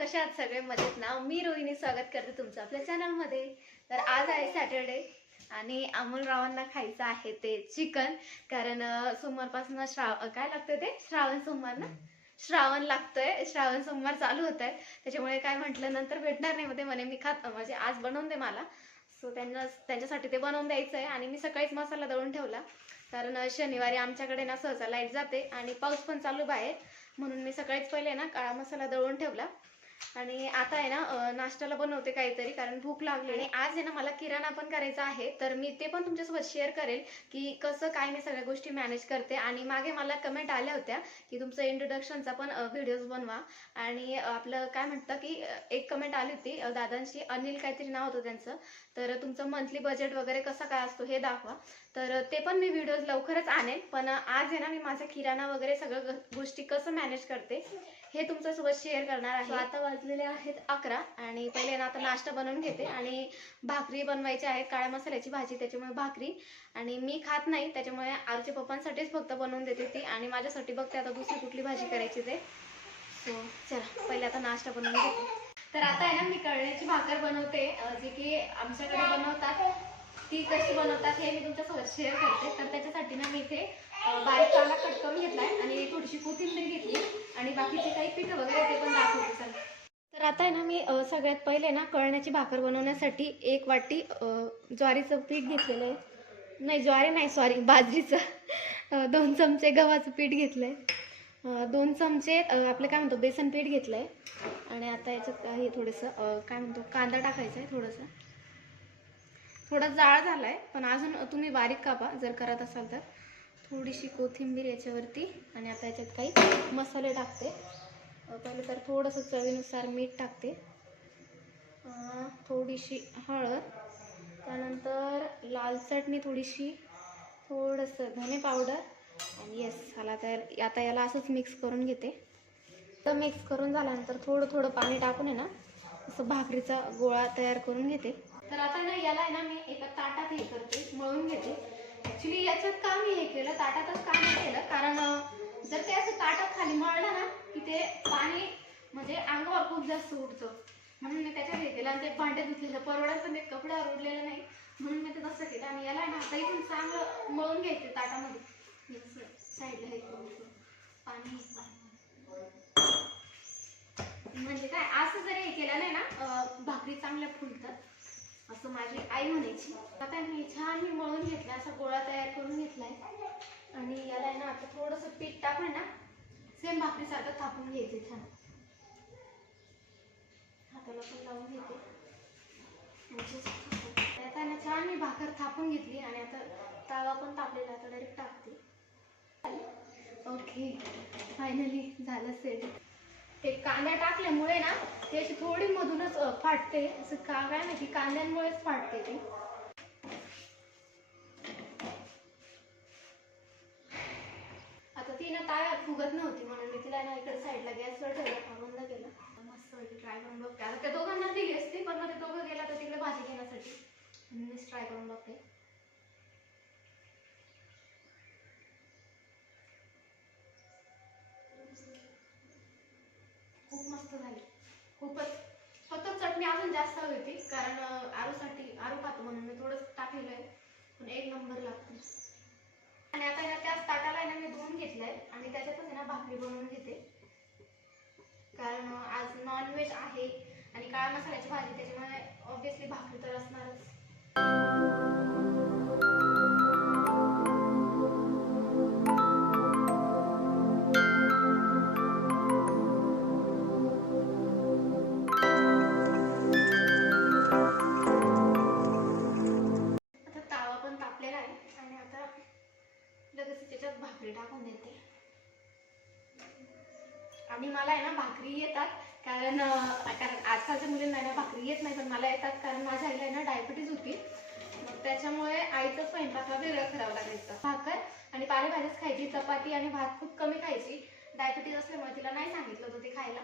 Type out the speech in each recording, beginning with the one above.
कशा आहात सगळे? मजेत ना? मी रोहिणी स्वागत करते तुमचं आपल्या चॅनलमध्ये. तर आज आहे सॅटरडे आणि अमोल रावांना खायचं आहे ते चिकन. कारण सोमवारपासून श्राव काय लागतं ते? श्रावण सोमवार ना? श्रावण लागतोय. श्रावण सोमवार चालू होत आहे त्याच्यामुळे काय म्हटलं नंतर भेटणार नाही मध्ये म्हणे मी खात म्हणजे आज बनवून दे मला. सो त्यांना त्यांच्यासाठी ते बनवून द्यायचं आहे आणि मी सकाळीच मसाला दळून ठेवला. कारण शनिवारी आमच्याकडे ना सहसा लाइट जाते आणि पाऊस पण चालू बाहेर. म्हणून मी सकाळीच पहिले ना काळा मसाला दळून ठेवला. आणि आता आहे ना नाश्त्याला बनवते काहीतरी कारण भूक लागली. आणि आज आहे ना मला किराणा पण करायचा आहे तर मी ते पण तुमच्यासोबत शेअर करेल की कसं काय मी सगळ्या गोष्टी मॅनेज करते. आणि मागे मला कमेंट आल्या होत्या की तुमचं इंट्रोडक्शनचा पण व्हिडिओज बनवा. आणि आपलं काय म्हणतं की एक कमेंट आली होती दादांशी अनिल काहीतरी नाव होतं त्यांचं. तर तुमचं मंथली बजेट वगैरे कसा काय असतो हे दाखवा. तर ते पण मी व्हिडिओज लवकरच आणेल. पण आज आहे ना मी माझा किराणा वगैरे सगळं गोष्टी कसं मॅनेज करते हे तुमच्यासोबत शेअर करणार आहे. आता वाजलेले आहेत अकरा आणि पहिले ना आता नाश्ता बनवून घेते आणि भाकरी बनवायची आहे काळ्या मसाल्याची भाजी त्याच्यामुळे भाकरी. आणि मी खात नाही त्याच्यामुळे आमच्या पप्पांसाठीच फक्त बनवून देते ती आणि माझ्यासाठी बघते आता दुसरी कुठली भाजी करायची ते. सो चला पहिले आता नाश्ता बनवून घेते. तर आता आहे ना मी कळण्याची भाकर बनवते जे की आमच्याकडे बनवतात. ती कशी बनवतात हे मी तुमच्यासोबत शेअर करते. तर त्याच्यासाठी ना मी इथे बारीक कांदा कट करून घेतलाय आणि थोडीशी कोथिंबीर घेतली. आणि बाकीचे काही पीठ वगैरे ते पण दाखवते चला. तर आता आहे ना मी सगळ्यात पहिले ना कळण्याची भाकर बनवण्यासाठी एक वाटी ज्वारीचं पीठ घेतलेलं आहे. नाही ज्वारी नाही सॉरी बाजरीचं. दोन चमचे गव्हाचं पीठ घेतलं आहे दोन चमचे आपलं काय म्हणतो बेसन पीठ घेतलं आहे आणि आता याच्यात हे थोडंसं काय म्हणतो कांदा टाकायचा आहे थोडंसं. थोडा जाळ झालाय पण अजून तुम्ही बारीक कापा जर करत असाल तर. थोडीशी कोथिंबीर याच्यावरती आणि आता याच्यात काही मसाले टाकते. पहिले तर थोडंसं चवीनुसार मीठ टाकते. थोडीशी हळद त्यानंतर लाल चटणी थोडीशी थोडंसं धने पावडर आणि येस मला तर आता याला असंच मिक्स करून घेते. तर मिक्स करून झाल्यानंतर थोडं थोडं पाणी टाकून आहे ना असं भाकरीचा गोळा तयार करून घेते. तर आता ना याला आहे ना मी एका ताटात हे करते मळून घेते. ॲक्च्युली याच्यात का मी हे केलं ताटातच का नाही केलं. कारण जर ते असं ताटात खाली मळलं ना की ते पाणी म्हणजे अंगावर खूप जास्त उडतं. म्हणून मी त्याच्यात हे केलं. आणि ते भांडे धुतलेलं परवडा पण ते कपड्यावर उडलेलं नाही. म्हणून मी ते तसं केलं. आणि याला आहे ना आता इथून चांगलं मळून घ्यायचं ताटामध्ये. साईडला हे पाणी म्हणजे काय असं जरी हे केलं नाही ना भाकरी चांगल्या फुलतात. असं माझी आई म्हणायची. आता मी छान मी मळून घेतला असा गोळा तयार करून घेतलाय. आणि याला आहे ना आता थोडंसं पीठ टाकून ना सेम भाकरीसारखं थापून घ्यायचे छान. हाताला पण लावून घेते. आता ना छान मी भाकर थापून घेतली आणि आता तावा पण तापलेला आता डायरेक्ट टाकते. ओके फायनली झालं सेट ते कांदा टाकल्यामुळे ना ती अशी थोडी मधूनच फाटते. असं का काय माहिती कांद्यांमुळेच फाटते ती. आता ती ना ताव्यात फुगत नव्हती म्हणून मी तिला ना इकडे साईडला गॅसवर ठेवलं बंद केला. मस्त ट्राय करून बघते. आता त्या दोघांना दिली असती पण मग ते दोघं गेला तर तिकडे भाजी घेण्यासाठी. मीच ट्राय करून बघते खूप मस्त झाली खूपच फक्त चटणी अजून जास्त हवी होती कारण आरूसाठी आरू खातो म्हणून मी थोडंच टाकलेलं आहे. पण एक नंबर लागते. आणि आता ना त्याच ताटाला आहे ना मी धुवून घेतलंय आणि त्याच्यातच आहे ना भाकरी बनवून घेते. कारण आज नॉनव्हेज आहे आणि काळा मसाल्याची भाजी त्याच्यामुळे ऑब्विसली भाकरी तर असणारच. आणि मला आहे ना भाकरी येतात कारण कारण आजकालच्या मुलींना आहे ना भाकरी येत नाही पण मला येतात कारण माझ्या आईला आहे ना डायबिटीज होती. मग त्याच्यामुळे आईचं स्वयंपाकला वेगळं करावं लागायचं. भाकर आणि पालेभाज्याच खायची चपाती आणि भात खूप कमी खायची. डायबिटीज असल्यामुळे तिला नाही सांगितलं होतं ते खायला.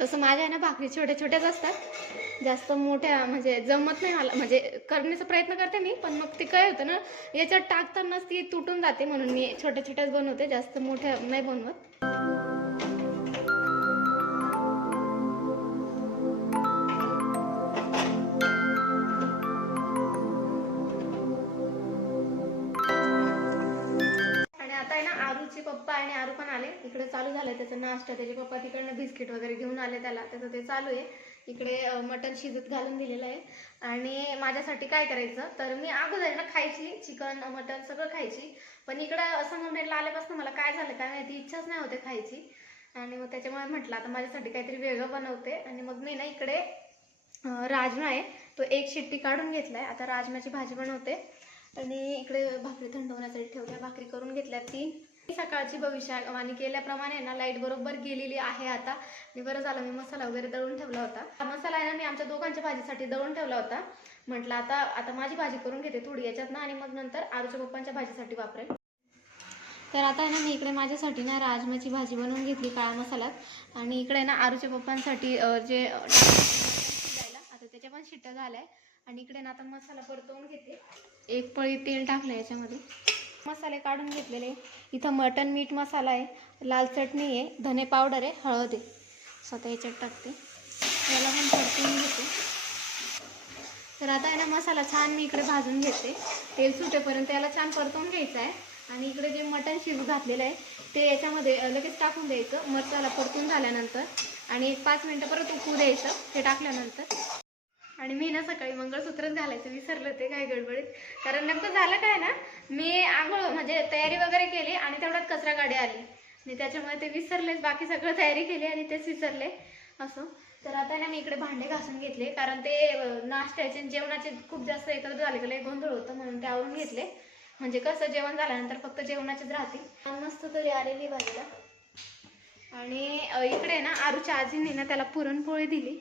तसं माझ्या आहे ना भाकरी छोट्या छोट्याच असतात. जास्त मोठ्या म्हणजे जमत नाही मला म्हणजे करण्याचा प्रयत्न करते मी पण मग ते काय होतं ना याच्यात टाकतानाच ती तुटून जाते म्हणून मी छोट्या छोट्याच बनवते जास्त मोठ्या नाही बनवत. झालं त्याचा नाश्ता त्याचे पप्पा तिकडनं बिस्किट वगैरे घेऊन आले त्याला. त्याचं ते चालू आहे. इकडे मटण शिजत घालून दिलेलं आहे. आणि माझ्यासाठी काय करायचं तर मी अगोदर ना खायची चिकन मटण सगळं खायची. पण इकडं संगमनेरला आल्यापासून मला काय झालं काय माहिती इच्छाच नाही होते खायची. आणि मग त्याच्यामुळे म्हटलं आता माझ्यासाठी काहीतरी वेगळं बनवते. आणि मग मी ना इकडे राजमा आहे तो एक शिट्टी काढून घेतलाय. आता राजमाची भाजी बनवते. आणि इकडे भाकरी थंड होण्यासाठी ठेवल्या भाकरी करून घेतल्या तीन. सकाळची भविष्यवाणी केल्याप्रमाणे ना लाइट बरोबर गेलेली आहे आता. आणि बरं झालं मी मसाला वगैरे दळून ठेवला होता. हा मसाला आहे ना मी आमच्या दोघांच्या भाजीसाठी दळून ठेवला होता. म्हटलं आता आता माझी भाजी करून घेते थोडी याच्यात ना आणि मग नंतर आरूच्या पप्पांच्या भाजीसाठी वापरेल तर आता आहे ना मी इकडे माझ्यासाठी ना राजमाची भाजी बनवून घेतली काळा मसाल्यात. आणि इकडे ना आरूच्या पप्पांसाठी जे आता त्याच्या पण शिट्ट्या झाल्या आणि इकडे ना आता मसाला परतवून घेते. एक पळी तेल टाकलं याच्यामध्ये. मसाले काढून घेतलेले. इथं मटन मीठ मसाला आहे लाल चटणी आहे धने पावडर आहे हळद आहे. स्वतः याच्यात टाकते. याला पण परतून घेते. तर आता आहे ना मसाला छान मी इकडे भाजून घेते. तेल सुटेपर्यंत याला छान परतून घ्यायचं आहे. आणि इकडे जे मटण शिजू घातलेलं आहे ते याच्यामध्ये लगेच टाकून द्यायचं. मसाला परतून झाल्यानंतर. आणि एक पाच मिनटं परत उकू द्यायचं ते टाकल्यानंतर. आणि मी ना सकाळी मंगळसूत्रच घालायचं विसरलं ते काय गडबडीत. कारण नेमकं झालं काय ना मी आंघोळ म्हणजे तयारी वगैरे केली आणि तेवढ्यात कचरा गाडी आली. आणि त्याच्यामुळे ते विसरलेच बाकी सगळं तयारी केली आणि तेच विसरले. असं. तर आता ना मी इकडे भांडे घासून घेतले कारण ते नाश्त्याचे जेवणाचे खूप जास्त एकत्र झाले की गोंधळ होतं म्हणून ते आवरून घेतले. म्हणजे कसं जेवण झाल्यानंतर फक्त जेवणाचेच राहतील मस्त तरी आलेली भाजीला आणि इकडे ना आरूच्या आजीने ना त्याला पुरणपोळी दिली.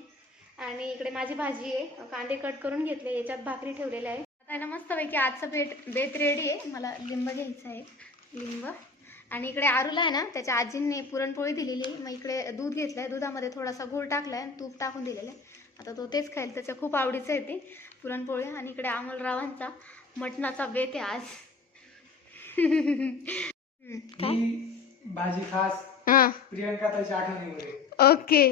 आणि इकडे माझी भाजी आहे. कांदे कट करून घेतले याच्यात भाकरी ठेवलेल्या आहे आता ना मस्तपैकी आजचं बेट बेत रेडी आहे. मला लिंब घ्यायचं आहे. लिंब. आणि इकडे आरूला आहे ना त्याच्या आजींनी पुरणपोळी दिलेली. मग इकडे दूध घेतलं आहे दुधामध्ये थोडासा गूळ टाकला आहे तूप टाकून दिलेलं आहे. आता तो तेच खाईल. त्याच्या खूप आवडीचं आहे ती पुरणपोळी. आणि इकडे अमोलरावांचा मटणाचा बेत आहे आज. ही भाजी खास प्रियंका त्याच्या आठवणीमुळे. ओके.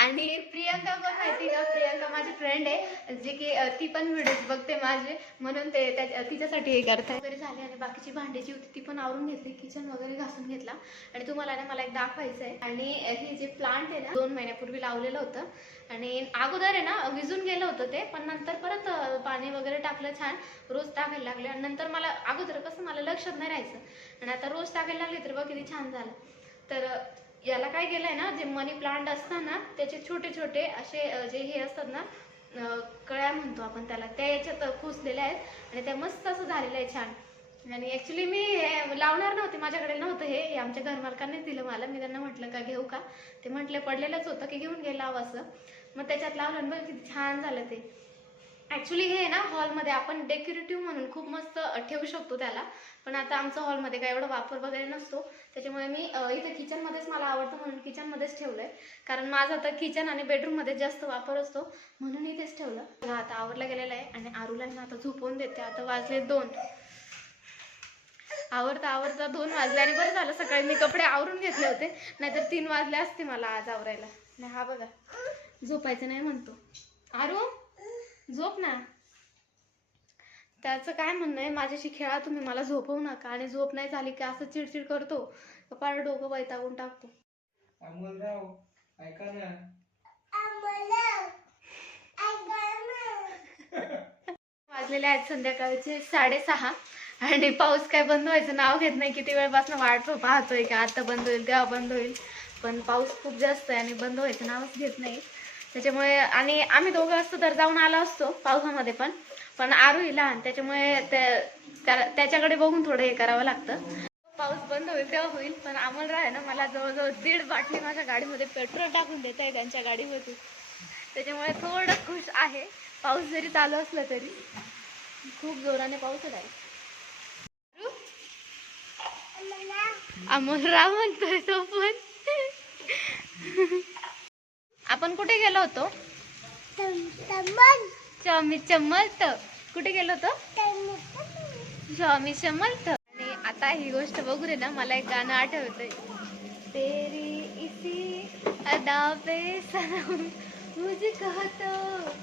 आणि प्रियंका पण माहिती का? प्रियंका माझी फ्रेंड आहे. जे की ती पण व्हिडिओज बघते माझे. म्हणून ते तिच्यासाठी हे करताय वगैरे झाले आणि बाकीची भांडी जी होती ती पण आवरून घेतली. किचन वगैरे घासून घेतला. आणि तुम्हाला ना मला एक दाखवायचं आहे आणि हे जे प्लांट आहे ना दोन महिन्यापूर्वी लावलेलं होतं. आणि अगोदर आहे ना विजून गेलं होतं ते. पण नंतर परत पाणी वगैरे टाकलं छान. रोज टाकायला लागले. आणि नंतर मला अगोदर कसं मला लक्षात नाही राहायचं. आणि आता रोज टाकायला लागले तर बघ किती छान झालं. तर याला काय केलंय ना जे मनी प्लांट असतात ना त्याचे छोटे छोटे असे जे हे असतात ना कळ्या म्हणतो आपण त्याला त्या याच्यात खुसलेल्या आहेत आणि त्या मस्त असं झालेलं आहे छान. आणि ऍक्च्युली मी हे लावणार नव्हते माझ्याकडे नव्हतं हे आमच्या घरमालकांनीच दिलं मला. मी त्यांना म्हटलं का घेऊ का? ते म्हटलं पडलेलंच होतं की घेऊन घे लाव असं. मग त्याच्यात लावलं बघ किती छान झालं ते. ऍक्च्युली हे ना हॉलमध्ये आपण डेकोरेटिव्ह म्हणून खूप मस्त ठेवू शकतो त्याला. पण आता आमचं हॉलमध्ये काय एवढा वापर वगैरे नसतो. त्याच्यामुळे मी इथे किचनमध्येच मला आवडतं म्हणून किचनमध्येच ठेवलंय. कारण माझा तर किचन आणि बेडरूममध्ये जास्त वापर असतो. म्हणून इथेच ठेवलं. मला आता आवडलं गेलेलं आहे आणि आरूला आता झोपवून देते. आता वाजले दोन. आवडता आवडता दोन वाजले आणि बरं झालं सकाळी मी कपडे आवरून घेतले होते. नाहीतर तीन वाजले असते मला आज आवरायला. नाही हा बघा झोपायचं नाही म्हणतो. आरू? झोप ना. त्याचं काय म्हणणं आहे? माझ्याशी खेळा तुम्ही मला झोपवू नका. आणि झोप नाही झाली की असं चिडचिड करतो का पार डोकं वैतागून टाकतो. अमोलराव ऐका ना. वाजलेले आहेत संध्याकाळचे साडेसहा. आणि पाऊस काय बंद व्हायचं नाव घेत नाही. किती वेळपासून वाट पाहतोय की आता बंद होईल केव्हा बंद होईल. पण पाऊस खूप जास्त आहे आणि बंद व्हायचं नावच घेत नाही. त्याच्यामुळे आणि आम्ही दोघं असतो तर जाऊन आलो असतो पावसामध्ये पण. पण आरूही लहान त्याच्यामुळे त्या- त्या- त्याच्याकडे बघून थोडं हे करावं लागतं. पाऊस बंद होईल तेव्हा होईल पण आम्हाला आहे ना मला जवळजवळ दीड बाटली माझ्या गाडीमध्ये पेट्रोल टाकून देत आहे त्यांच्या गाडीमध्ये त्याच्यामुळे थोडं खुश आहे. पाऊस जरी चालू असला तरी. खूप जोराने पाऊस आहे. अमोल राव म्हणतोय तो पण. आपण कुठे गेलो होतो? स्वामी चमलत कुठे गेलो होतो? स्वामी चमलत आणि आता ही गोष्ट बघू दे ना मला एक गाणं आठवतंय. तेरी इसी अदा पे सनम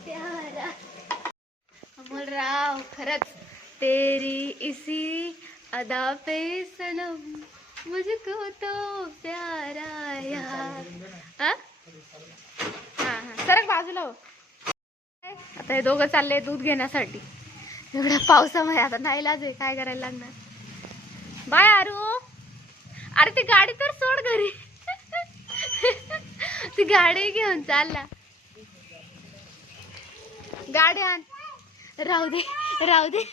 प्यारा. अमोलराव खरंच. तेरी इसी अदा पे सनम मुझको तो प्यारा यार. हा हा. सरक बाजूला हो. आता हे दोघं चालले दूध घेण्यासाठी. एवढ्या पावसामध्ये आता नाही लाज आहे काय करायला लागणार. बाय आरू. अरे ती गाडी तर सोड घरी. ती गाडी घेऊन चालला. गाडी आण. राहू दे राहू दे.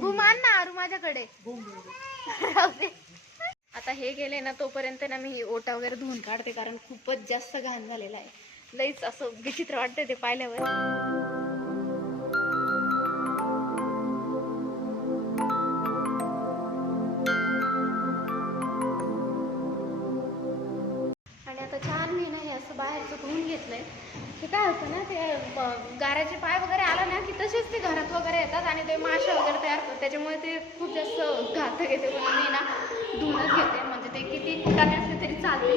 घुम आण ना आरू माझ्याकडे. राहू दे. आता हे गेले ना तोपर्यंत ना मी ओटा वगैरे धुवून काढते कारण खूपच जास्त घाण झालेला आहे. लईच असं विचित्र वाटतंय ते पाहिल्यावर. आणि आता छान मी ना हे असं बाहेरचं धुवून घेतलंय. ते काय होतं ना ते गाराचे पाय वगैरे आला ना की तसेच ते घरात वगैरे येतात आणि ते माशा वगैरे तयार करतात. त्याच्यामुळे ते खूप जास्त घातक येते म्हणून मी ना धुवूनच घेते. म्हणजे किती ठिकाणी असले तरी चालते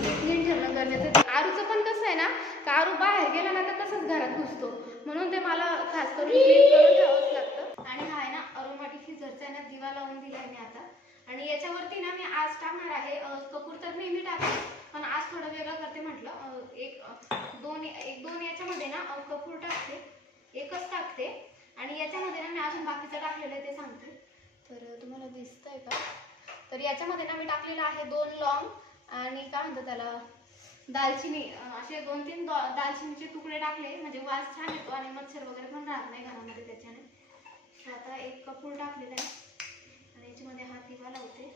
ते क्लीन ठेवणं गरजेचं आहे. आरूचं पण कसं आहे ना का आरू बाहेर गेला ना तर तसंच घरात घुसतो. म्हणून ते मला खास करून क्लीन करून ठेवावंच लागतं. आणि हा आहे ना अरोमॅटिक हिजरचा आहे ना दिवा लावून दिलाय मी आता. आणि याच्यावरती ना मी आज टाकणार आहे कपूर तर नेहमी टाकते पण आज थोडं वेगळं करते म्हटलं. एक दोन एक दोन याच्यामध्ये ना कपूर टाकते. एकच टाकते. आणि याच्यामध्ये ना मी अजून बाकीचं टाकलेलं आहे ते सांगते. तर तुम्हाला दिसतंय का? तर याच्यामध्ये ना मी टाकलेलं आहे दोन लॉंग आणि काय म्हणतात त्याला दालचिनी. असे दोन तीन दालचिनीचे तुकडे टाकले. म्हणजे वास छान येतो आणि मच्छर वगैरे पण राहत नाही घरामध्ये त्याच्याने. आता एक कपूर टाकलेला आहे. आणि याच्यामध्ये हा दिवा लावते.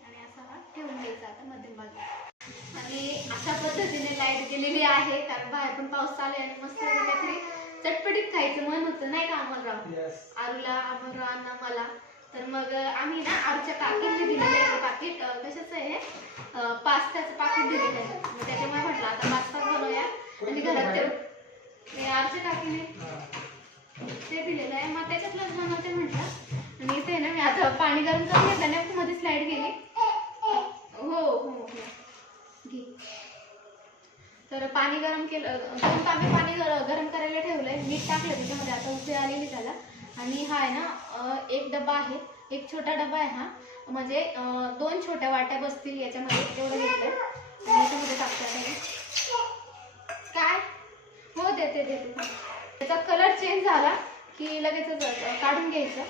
आणि असा हा ठेवून द्यायचा आता मध्यम बाजू आणि अशा पद्धतीने लाइट गेलेली आहे. कारण बाहेर पण पाऊस चालू आणि मस्त काहीतरी चटपटीत खायचं मन होतं नाही का अमरराव Yes. आरूला अमररावांना मला तर मग आम्ही ना आरूच्या काकींनी दिलेलं आहे पाकिट? कशाचं आहे? अं, पास्त्याचं पाकिट दिलेलं आहे. मग त्याच्यामुळे म्हटलं आता पास्ता बनवूया. आणि घरात ते ते आरूच्या काकीने. ते दिलेलं आहे. मग त्याच्यातलंच बनवते म्हटलं आणि इथे ना मी आता पाणी गरम करून घेतलं नाही मध्ये स्लाईड गेली. हो हो हो. घे. तर पाणी गरम केलं दोन तांबे पाणी गर- गरम करायला ठेवलंय. मीठ टाकलं त्याच्यामध्ये. आता उकळी आलेली त्याला. आणि हा आहे ना एक डबा आहे. एक छोटा डबा आहे हा. म्हणजे दोन छोट्या वाट्या बसतील याच्यामध्ये तेवढं घेतलं याच्यामध्ये टाकतात काय? हो देते देते. त्याचा कलर चेंज झाला की लगेचच काढून घ्यायचं.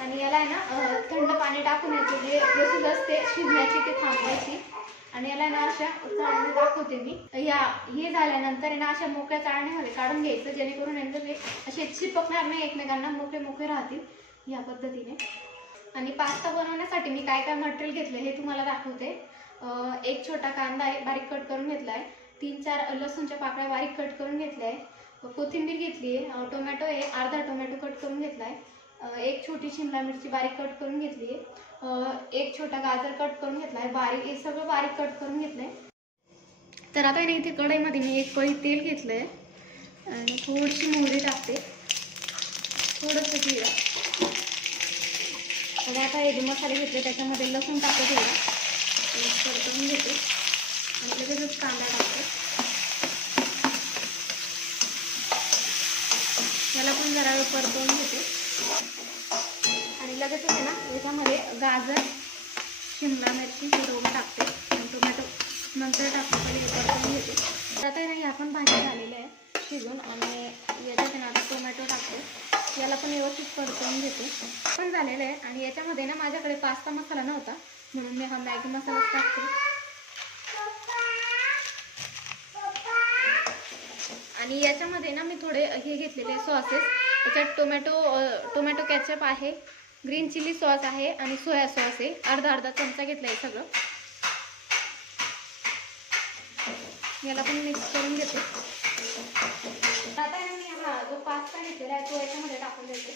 आणि याला आहे ना थंड पाणी टाकून यायचं जे प्रोसेस असते शिजण्याची ते थांबवायची. आणि याला ना अशा चाळणी दाखवते मी. ह्या हे झाल्यानंतर आहे ना अशा मोकळ्या चाळण्यामध्ये काढून घ्यायचं जेणेकरून यांचं ते असे चिपकणार नाही एकमेकांना मोकळे मोकळे राहतील या पद्धतीने. आणि पास्ता बनवण्यासाठी मी काय काय मटेरियल घेतलं हे तुम्हाला दाखवते. एक छोटा कांदा आहे बारीक कट करून घेतला आहे तीन चार लसूणच्या पाकळ्या बारीक कट करून घेतल्या आहे कोथिंबीर घेतली आहे टोमॅटो आहे अर्धा टोमॅटो कट करून घेतला आहे एक छोटी शिमला मिरची बारीक कट करून घेतली. आहे एक छोटा गाजर कट करून घेतला आहे बारीक हे सगळं बारीक कट करून घेतलं आहे तर आता ना इथे कढईमध्ये मी एक कढई तेल घेतलं आहे आणि थोडीशी मोहरी टाकते. थोडंसं जिरा. आणि आता हे मसाले घेतले त्याच्यामध्ये लसूण टाकते थोडं. करून घेते. आणि लगेचच कांदा टाकते. याला पण जरा वेळ परतवून घेते. लगेच आहे ना याच्यामध्ये गाजर शिमला मिरची हे टाकते. आणि टोमॅटो नंतर टाकतो पहिले हे घेते. तर आता नाही ह्या पण भाजी झालेल्या आहे शिजून आणि याच्यात ना आता टोमॅटो टाकते. याला पण व्यवस्थित परतवून घेते. पण झालेलं आहे आणि याच्यामध्ये ना माझ्याकडे पास्ता मसाला नव्हता. म्हणून मी हा मॅगी मसालाच टाकते. आणि याच्यामध्ये ना मी थोडे हे घेतलेले सॉसेस याच्यात टोमॅटो टोमॅटो कॅचअप आहे. ग्रीन चिली सॉस आहे आणि सोया सॉस आहे. अर्धा अर्धा चमचा घेतला आहे सगळं. याला पण मिक्स करून घेते. आता आहे ना मी हा जो पास्ता घेतलेला आहे तो याच्यामध्ये टाकून देते.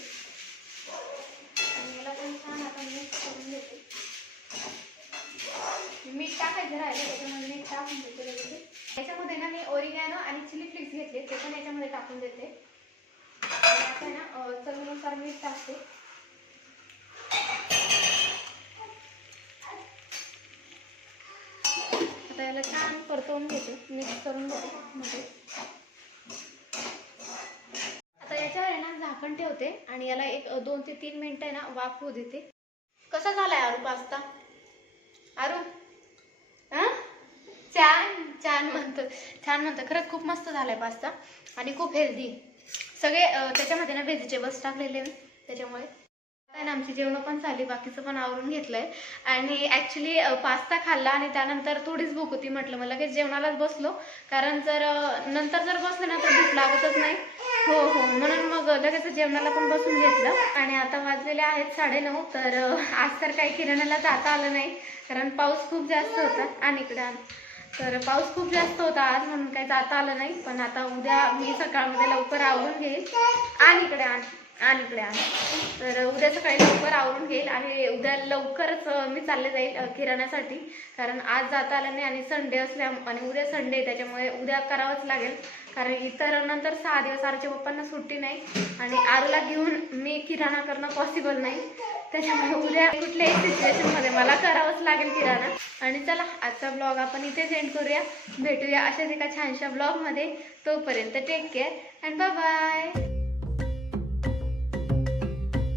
आणि याला पण छान आता मिक्स करून घेते. मीठ टाकायचं राहिलं त्याच्यामध्ये मीठ टाकून देते लगेच. याच्यामध्ये ना मी ओरिगॅनो आणि चिली फ्लिक्स घेतले ते पण याच्यामध्ये टाकून देते. आता ना चवीनुसार मीठ टाकते आता याला छान परतवून घेते. मिक्स करून घेते. मध्ये. आता याच्यावर आहे ना झाकण ठेवते आणि याला एक दोन ते तीन मिनिटं आहे ना वाफ होऊ देते. कसा झालाय आरू पास्ता? आरू? छान छान म्हणतो छान म्हणतो खरंच खूप मस्त झालाय पास्ता आणि खूप हेल्दी सगळे त्याच्यामध्ये ना व्हेजिटेबल्स टाकलेले त्याच्यामुळे. आता आमची जेवणं पण झाली बाकीचं पण आवरून घेतलंय. आणि ॲक्च्युली पास्ता खाल्ला आणि त्यानंतर थोडीच भूक होती म्हटलं मग लगेच जेवणालाच बसलो. कारण जर नंतर जर बसलं ना तर भूक लागतच नाही. हो हो म्हणून मग लगेच जेवणाला पण बसून घेतलं. आणि आता वाजलेले आहेत साडेनऊ तर आज तर काही किराण्याला जाता आलं नाही. कारण पाऊस खूप जास्त होता. आणि इकडे तर पाऊस खूप जास्त होता आज म्हणून काही जाता आलं नाही. पण आता उद्या मी सकाळमध्ये लवकर आवरून घेईल आणि इकडे आण आणि इकडे तर उद्या सकाळी लवकर आवरून घेईल आणि उद्या लवकरच मी चालले जाईल किराण्यासाठी कारण आज जाता आलं नाही आणि संडे असल्या आणि उद्या संडे आहे, त्याच्यामुळे उद्या करावंच लागेल. कारण इतर नंतर सहा दिवस आरच्या पप्पांना सुट्टी नाही. आणि आरूला घेऊन मी किराणा करणं पॉसिबल नाही. त्याच्यामुळे उद्या कुठल्याही सिच्युएशनमध्ये मला करावंच लागेल किराणा. आणि चला आजचा ब्लॉग आपण इथेच एंड करूया. भेटूया अशाच एका छानशा ब्लॉगमध्ये तोपर्यंत टेक केअर अँड बाय